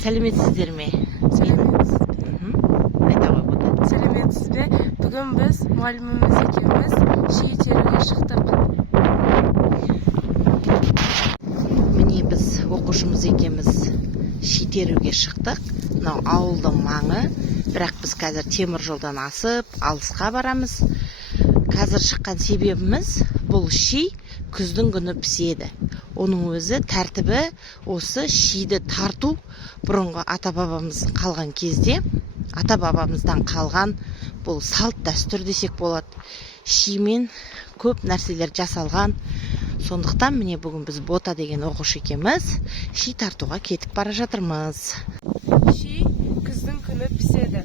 Сәлеметсіздер ме? Сәлеметсіз. Айта ғой бұны. Сәлеметсіз бе? Бүгін біз мұғаліміміз екеуміз ши теруге шықтық. Міне біз оқушымыз екеуміз ши теруге шықтық. Мынау ауылдың маңы. Бірақ біз қазір темір жолдан асып, алысқа барамыз. Қазір шыққан себебіміз бұл ши күздің күні піседі. Оның өзі тәртібі осы шиді тарту бұрынғы ата-бабамыз қалған кезде, ата-бабамыздан қалған бұл салт дәстүр десек болады. Шимен көп нәрселер жасалған. Сондықтан міне бүгін біз Бота деген оқушы екеміз ши тартуға кетіп бара жатырмыз. Ши күздің күні піседі.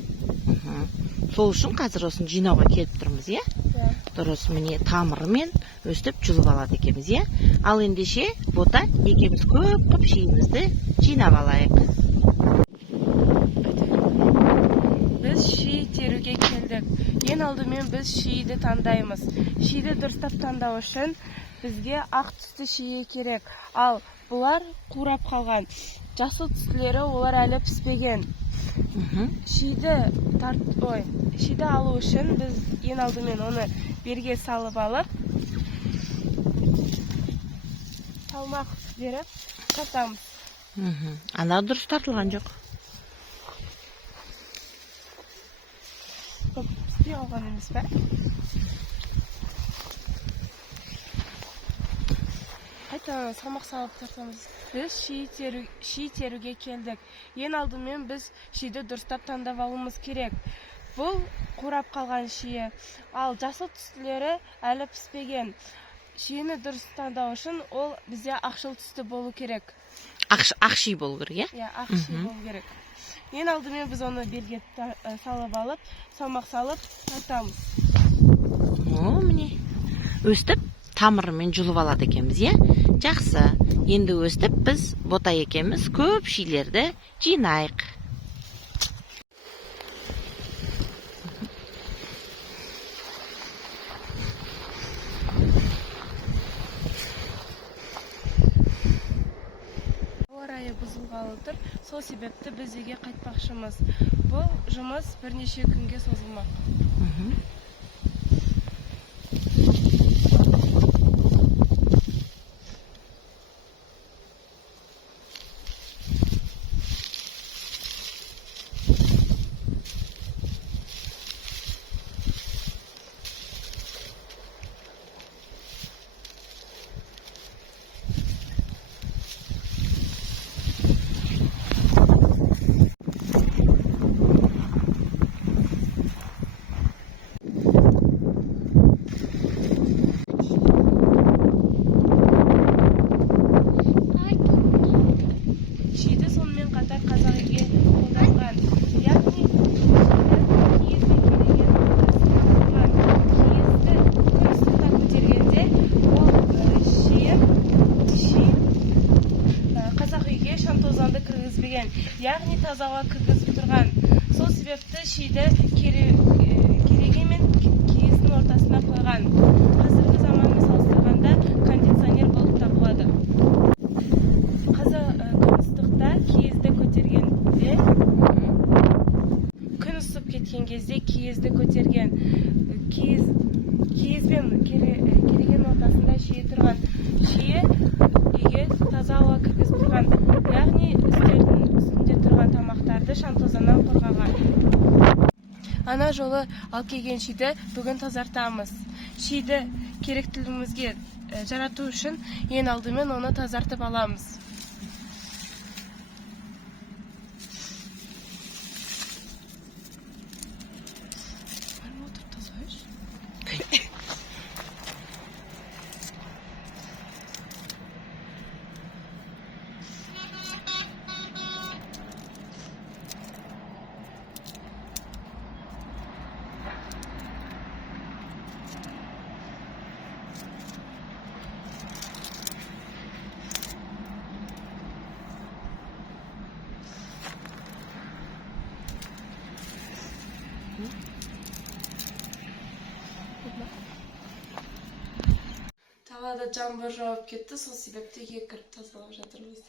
Сол үшін қазір осын жинауға келіп тұрмыз, е? Дұрыс, міне тамырымен өстіп жұлып алады екеміз, е? Ал ендеше Бота екеміз көп қып шиімізді жинап алайық. Біз ши теруге келдік. Ең алдымен біз шиді таңдаймыз. Шиді дұрыстап таңдау үшін бізге ақ түсті ши керек. Ал бұлар қурап қалған. Жасыл түстілері олар әлі піспеген. Шиді алу үшін біз ең алдымен оны берге салып алып, салмақ беріп тартамыз. Ана дұрыс тартылған жоқ. Көп піспей қалған емес пе? Қайта салмақ салып тартамыз. Біз ши теруге келдік. Ең алдымен біз шиді дұрыстап таңдап алуымыз керек. Бұл қурап қалған ши, ал жасыл түстілері әлі піспеген. Шиені дұрыс таңдау үшін ол бізде ақшыл түсті болу керек. Ақ ши болу керек, е? Иә, ақ ши болу керек. Ең алдымен біз оны берге салып алып, салмақ салып тартамыз. Міне, өстіп тамырымен жұлып алады екеміз, е? Жақсы. Енді өстіп біз Бота екеміз көп шилерді жинайық. Ауа райы бұзылғалы тұр, сол себепті біз үйге қайтпақшымыз. Бұл жұмыс бірнеше күнге созылмақ. Шиді сонымен қатар қазақ үйге қолданған. Яғни киізді кереген киізді күн ыстықта көтергенде ол ши қазақ үйге шаң тозаңды кіргізбеген. Яғни таза ауа кіргізіп тұрған. Сол себепті шиді кереге мен киіздің ортасына қойған. Қазіргі заманмен салыстырғанда кондиционер болып табылады. Киізді көтергенде, күн ысып кеткен кезде киізді көтерген. Киізбен кереген ортасында шие тұрған. Шие үйге таза ауа кіргізіп тұрған. Яғни үстелдің үстінде тұрған тамақтарды шаң тозаңнан қорғаған. Ана жолы ал келген шиді бүгін тазартамыз. Шиді керектілігімізге жарату үшін ең алдымен оны тазартып аламыз. Талада жаңбыр жауып кетті, сол себепті үйге кіріп тазалап жатырмыз.